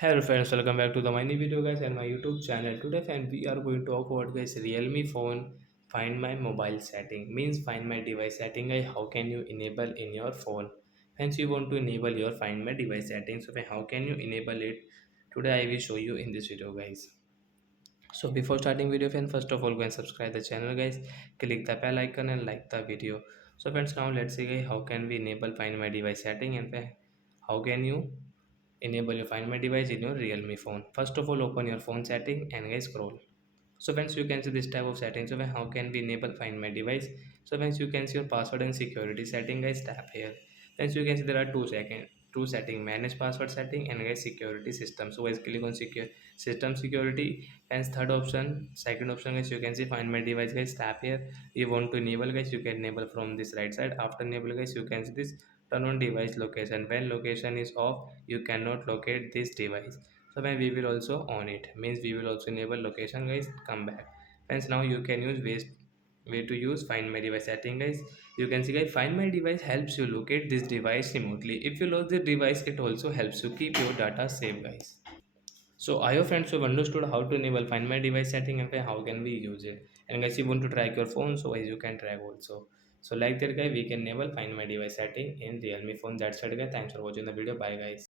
Hello friends, welcome back to the my new video guys and my YouTube channel. Today friend we are going to talk about guys Realme phone find my mobile setting means find my device setting guys. How can you enable in your phone? Hence you want to enable your find my device settings. So how can you enable it? Today I will show you in this video guys. So before starting video friends, first of all go and subscribe the channel guys. Click the bell icon and like the video. So friends now let's see guys how can we enable find my device setting and how can you enable your find my device in your realme phone. First of all open your phone setting and guys scroll. So once you can see this type of settings, so how can we enable find my device? So once you can see your password and security setting guys, tap here. Once you can see there are two setting, manage password setting and guys security system. So guys click on secure system security and third option, second option guys, you can see find my device guys, tap here. You want to enable guys, you can enable from this right side. After enable guys, you can see this turn on device location. When location is off, you cannot locate this device. So when we will also on it means we will also enable location guys, come back. Friends now you can use way to use find my device setting guys. You can see guys find my device helps you locate this device remotely. If you lose the device, it also helps you keep your data safe guys. So I hope friends have understood how to enable find my device setting and how can we use it. And guys, you want to track your phone, so guys you can track also. So like that guy, we can enable find my device setting in Realme phone. That's it guys. Thanks for watching the video. Bye guys.